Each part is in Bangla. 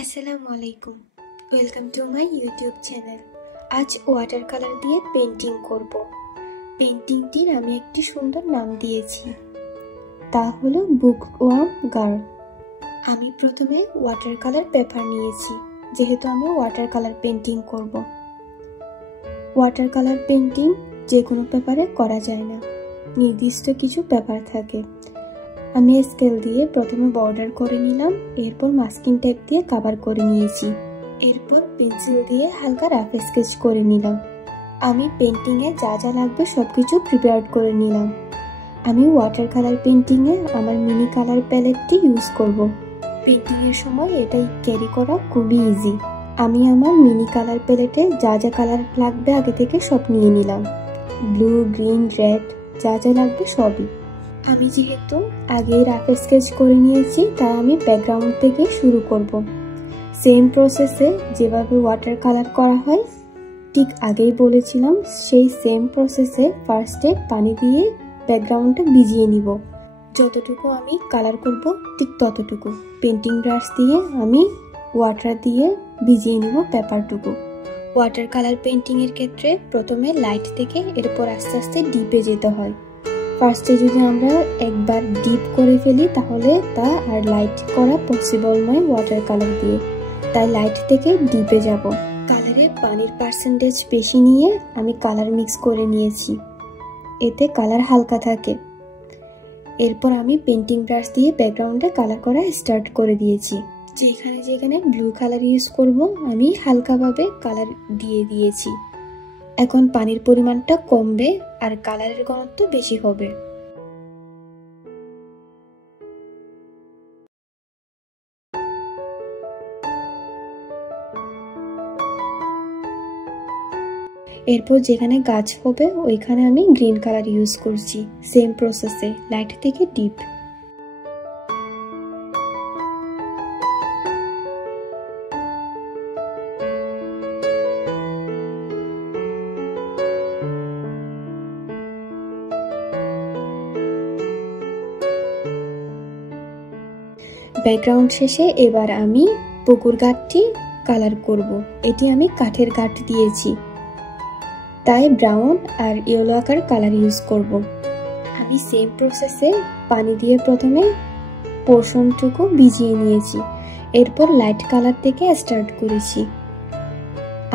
আসসালামু আলাইকুম, welcome to my YouTube channel. আজ ওয়াটার কালার দিয়ে পেন্টিং করব। পেন্টিংটির আমি একটি সুন্দর নাম দিয়েছি, তা হলো বুকওয়ার্ম গার্ল। আমি প্রথমে ওয়াটার কালার পেপার নিয়েছি, যেহেতু আমি ওয়াটার কালার পেন্টিং করব। ওয়াটার কালার পেন্টিং যে কোনো পেপারে করা যায় না, নির্দিষ্ট কিছু পেপার থাকে। আমি স্কেল দিয়ে প্রথমে বর্ডার করে নিলাম, এরপর মাস্কিং টেপ দিয়ে কভার করে নিয়েছি। এরপর পেন্সিল দিয়ে হালকা রাফ স্কেচ করে নিলাম। আমি পেন্টিংয়ে যা যা লাগবে সবকিছু প্রিপেয়ার করে নিলাম। আমি ওয়াটার কালার পেন্টিংয়ে আমার মিনি কালার প্যালেটটি ইউজ করব। পেন্টিংয়ের সময় এটাই ক্যারি করা খুবই ইজি। আমি আমার মিনি কালার প্যালেটে যা যা কালার লাগবে আগে থেকে সব নিয়ে নিলাম। ব্লু, গ্রিন, রেড যা যা লাগবে সবই। আমি যেহেতু আগেই রাফ স্কেচ করে নিয়েছি, তাই আমি ব্যাকগ্রাউন্ড থেকে শুরু করব। সেম প্রসেসে যেভাবে ওয়াটার কালার করা হয়, ঠিক আগেই বলেছিলাম, সেই সেম প্রসেসে ফার্স্টে পানি দিয়ে ব্যাকগ্রাউন্ডটা ভিজিয়ে নিব। যতটুকু আমি কালার করব ঠিক ততটুকু পেন্টিং ব্রাশ দিয়ে আমি ওয়াটার দিয়ে ভিজিয়ে নিব পেপারটুকু। ওয়াটার কালার পেন্টিংয়ের ক্ষেত্রে প্রথমে লাইট থেকে এরপর আস্তে আস্তে ডিপে যেতে হয়। ফার্স্টে যদি আমরা একবার ডিপ করে ফেলি তাহলে তা আর লাইট করা পসিবল নয় ওয়াটার কালার দিয়ে, তাই লাইট থেকে ডিপে যাব। কালারে পানির পার্সেন্টেজ বেশি নিয়ে আমি কালার মিক্স করে নিয়েছি, এতে কালার হালকা থাকে। এরপর আমি পেন্টিং ব্রাশ দিয়ে ব্যাকগ্রাউন্ডে কালার করা স্টার্ট করে দিয়েছি। যেখানে যেখানে ব্লু কালার ইউজ করব আমি হালকাভাবে কালার দিয়ে দিয়েছি। এখন পানির পরিমাণটা কমবে আর কালারের ঘনত্ব বেশি হবে। এরপর যেখানে গাছ হবে ওইখানে আমি গ্রিন কালার ইউজ করছি, সেম প্রসেসে লাইট থেকে ডিপ। ব্যাকগ্রাউন্ড শেষে এবার আমি পুকুর ঘাটটি কালার করব। এটি আমি কাঠের ঘাট দিয়েছি, তাই ব্রাউন আর ইয়েলো আকার কালার ইউজ করব। আমি সেম প্রসেসে পানি দিয়ে প্রথমে পোর্শনটুকু ভিজিয়ে নিয়েছি, এরপর লাইট কালার থেকে স্টার্ট করেছি।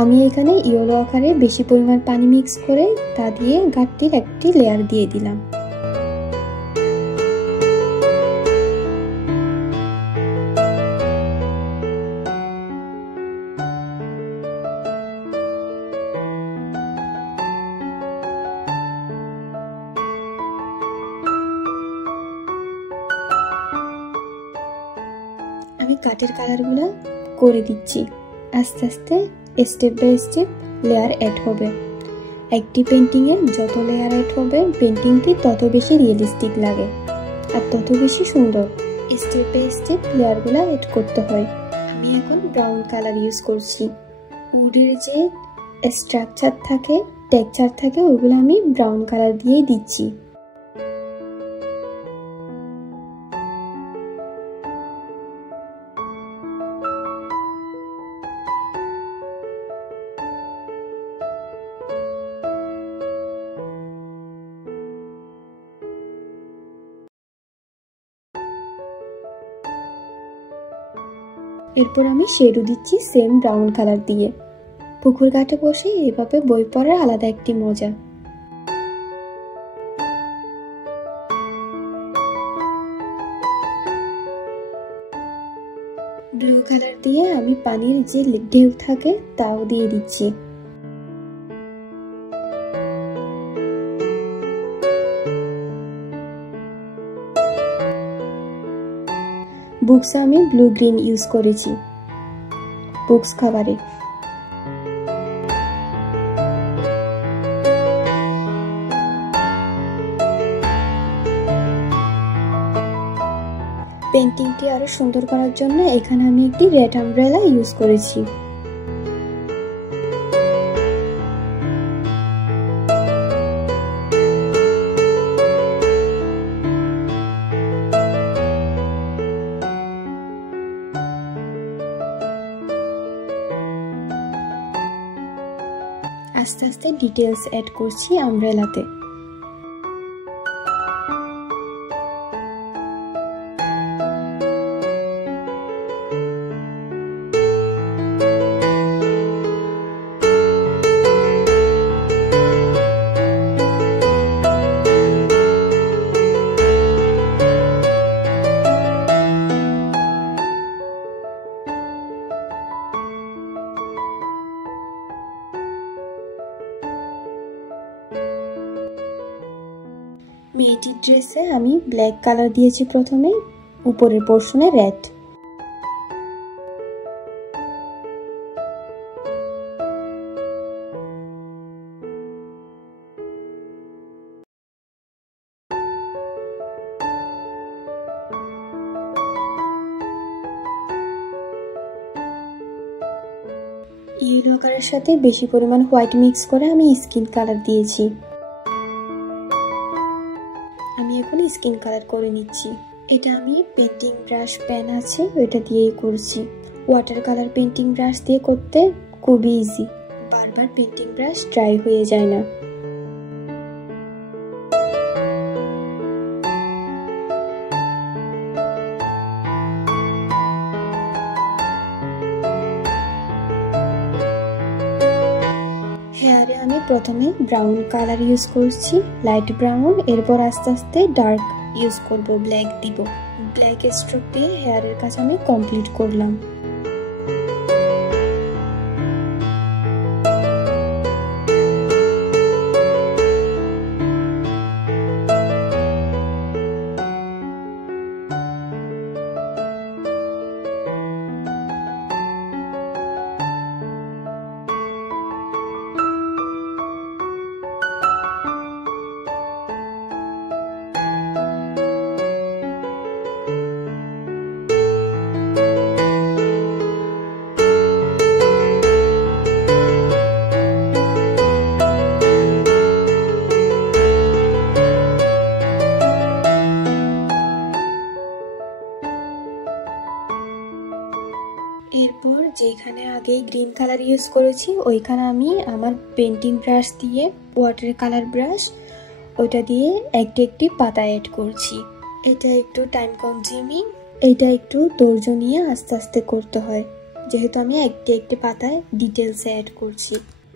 আমি এখানে ইয়েলো আকারে বেশি পরিমাণ পানি মিক্স করে তা দিয়ে ঘাটটির একটি লেয়ার দিয়ে দিলাম। আমি কাঠের কালারগুলো করে দিচ্ছি, আস্তে আস্তে step by step layer add হবে। একটি পেন্টিংয়ে যত লেয়ার অ্যাড হবে পেন্টিংটি তত বেশি রিয়েলিস্টিক লাগে আর তত বেশি সুন্দর। স্টেপ বাই স্টেপ লেয়ারগুলো অ্যাড করতে হয়। আমি এখন ব্রাউন কালার ইউজ করছি। উডের যে স্ট্রাকচার থাকে, টেক্সচার থাকে, ওগুলো আমি ব্রাউন কালার দিয়েই দিচ্ছি। এরপর আমি শেডও দিচ্ছি সেম ব্রাউন কালার দিয়ে। পুকুর ঘাটে বসে এভাবে বই পড়ার আলাদা একটি মজা। ব্লু কালার দিয়ে আমি পানির যে ঢেউ থাকে তাও দিয়ে দিচ্ছি। বুকস আমি ব্লু গ্রিন ইউজ করেছি বুকস খাবারে। পেন্টিংটি আরো সুন্দর করার জন্য এখানে আমি একটি রেড আমব্রেলা ইউজ করেছি। আস্তে আস্তে ডিটেলস অ্যাড করছি আমব্রেলাতে। মেয়েটির ড্রেসে আমি ব্ল্যাক কালার দিয়েছি প্রথমে, উপরের পোর্শনে রেড। ইয়েলো কালারের সাথে বেশি পরিমাণ হোয়াইট মিক্স করে আমি স্কিন কালার দিয়েছি। আমি এখন স্কিন কালার করে নিচ্ছি। এটা আমি পেন্টিং ব্রাশ পেন আছে ওইটা দিয়েই করছি। ওয়াটার কালার পেন্টিং ব্রাশ দিয়ে করতে খুবই ইজি, বারবার পেন্টিং ব্রাশ ড্রাই হয়ে যায় না। হেয়ারে আমি প্রথমে ব্রাউন কালার ইউজ করছি, লাইট ব্রাউন, এরপর আস্তে আস্তে ডার্ক ইউজ করব, ব্ল্যাক দিব। ব্ল্যাক স্ট্রোক দিয়ে হেয়ারের কাজ আমি কমপ্লিট করলাম। এরপর যেখানে আগে গ্রিন কালার ইউজ করেছি ওইখানে আমি আমার পেন্টিং ব্রাশ দিয়ে, ওয়াটার কালার ব্রাশ ওইটা দিয়ে একটি একটি পাতা অ্যাড করছি। এটা একটু টাইম কনজিউমিং, এটা একটু ধৈর্য নিয়ে আস্তে আস্তে করতে হয়, যেহেতু আমি একটি একটি পাতায় ডিটেলসে অ্যাড করছি।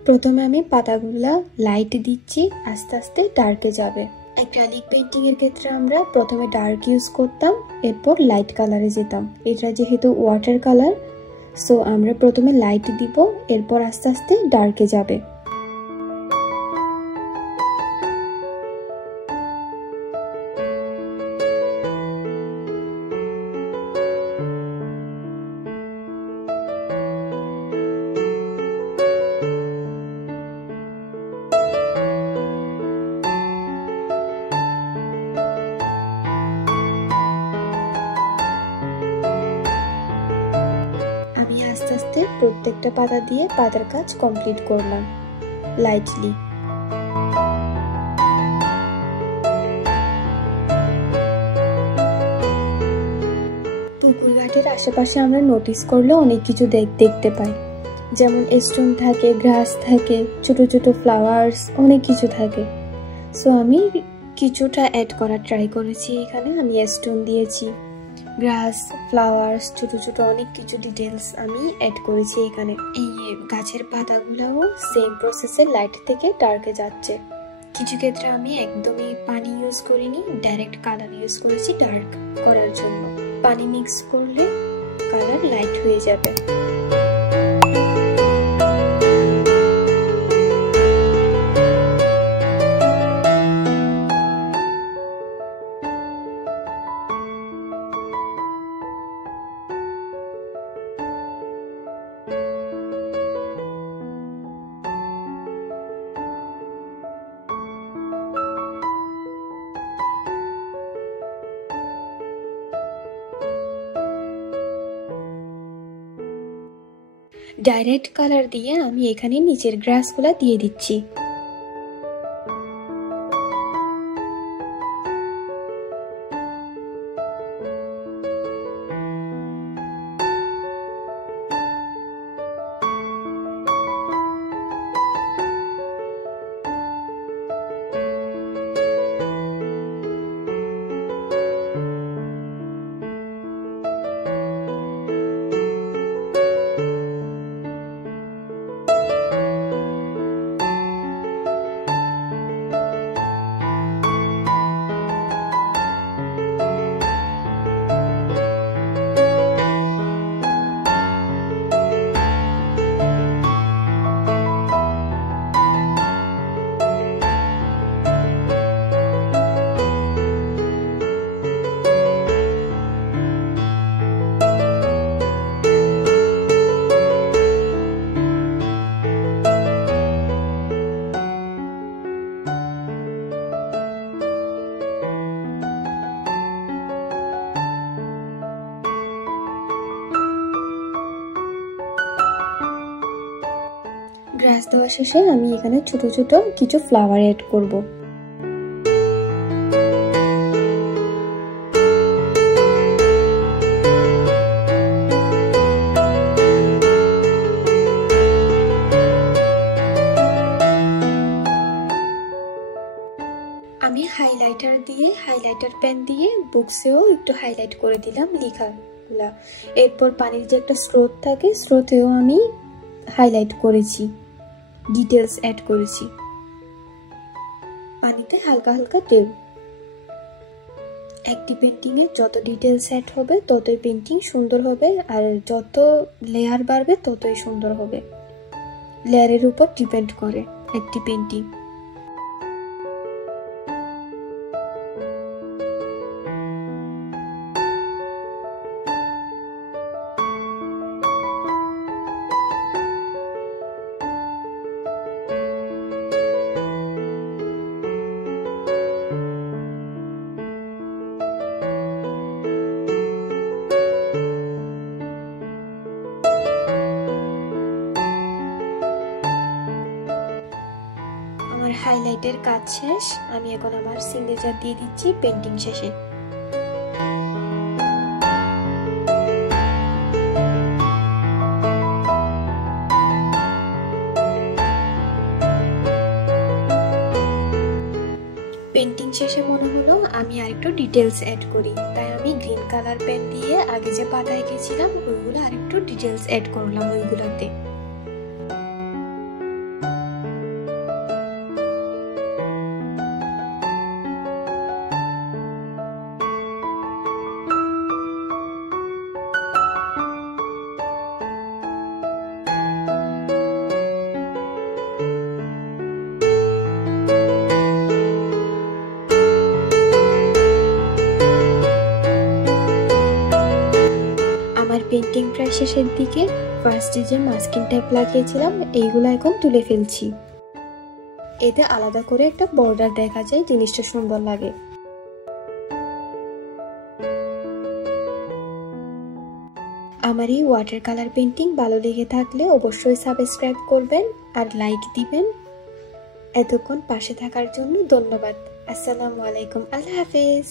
প্রথমে আমি পাতাগুলা লাইট দিচ্ছি, আস্তে আস্তে ডার্কে যাবে। অ্যাক্রিলিক পেন্টিং এর ক্ষেত্রে আমরা প্রথমে ডার্ক ইউজ করতাম, এরপর লাইট কালারে যেতাম। এটা যেহেতু ওয়াটার কালার, সো আমরা প্রথমে লাইট দিব, এরপর আস্তে আস্তে ডার্কে যাবে। আস্তে আস্তে প্রত্যেকটা পাতা দিয়ে পাতার কাজ কমপ্লিট করলাম লাইটলি। পুকুর ঘাটের আশেপাশে আমরা নোটিস করলে অনেক কিছু দেখতে পাই, যেমন স্টোন থাকে, গ্রাস থাকে, ছোট ছোট ফ্লাওয়ার্স, অনেক কিছু থাকে। সো আমি কিছুটা অ্যাড করার ট্রাই করেছি। এখানে আমি স্টোন দিয়েছি, গ্রাস, ফ্লাওয়ার্স, ছোট ছোট অনেক কিছু ডিটেলস আমি অ্যাড করেছি এখানে। এই গাছের পাতাগুলোও সেম প্রসেসে লাইট থেকে ডার্কে যাচ্ছে। কিছু ক্ষেত্রে আমি একদমই পানি ইউজ করিনি, ডাইরেক্ট কালার ইউজ করেছি ডার্ক করার জন্য। পানি মিক্স করলে কালার লাইট হয়ে যাবে। ডাইরেক্ট কালার দিয়ে আমি এখানে নিচের গ্রাসগুলা দিয়ে দিচ্ছি। ব্রাশ দেওয়া শেষে আমি এখানে ছোট ছোট কিছু ফ্লাওয়ার অ্যাড করব। আমি হাইলাইটার পেন দিয়ে বুকসেও একটু হাইলাইট করে দিলাম লেখাগুলা। এরপর পানির যে একটা স্রোত থাকে, স্রোতেও আমি হাইলাইট করেছি, ডিটেলস অ্যাড করেছি। পানিতে হালকা হালকা দেব। একটি পেন্টিংয়ে যত ডিটেলস অ্যাড হবে ততই পেন্টিং সুন্দর হবে, আর যত লেয়ার বাড়বে ততই সুন্দর হবে। লেয়ারের উপর ডিপেন্ড করে একটি পেন্টিং। আমার হাইলাইটের কাজ শেষ। আমি এখন আমার সিগনেচার দিয়ে দিচ্ছি পেন্টিং শেষে। পেন্টিং শেষে মনে হলো আমি আরেকটু ডিটেলস অ্যাড করি, তাই আমি গ্রিন কালার পেন দিয়ে আগে যে পাতা এঁকেছিলাম ওইগুলো আরেকটু ডিটেলস অ্যাড করলাম ওইগুলোতে। পেন্টিং প্রায় শেষের দিকে। ফার্স্টে যে মাস্কিং টাইপ লাগিয়েছিলাম এইগুলো এখন তুলে ফেলছি। এতে আলাদা করে একটা বর্ডার দেখা যায়, জিনিসটা সুন্দর লাগে। আমার এই ওয়াটার কালার পেন্টিং ভালো লেগে থাকলে অবশ্যই সাবস্ক্রাইব করবেন আর লাইক দিবেন। এতক্ষণ পাশে থাকার জন্য ধন্যবাদ। আসসালামু আলাইকুম, আল্লাহ হাফেজ।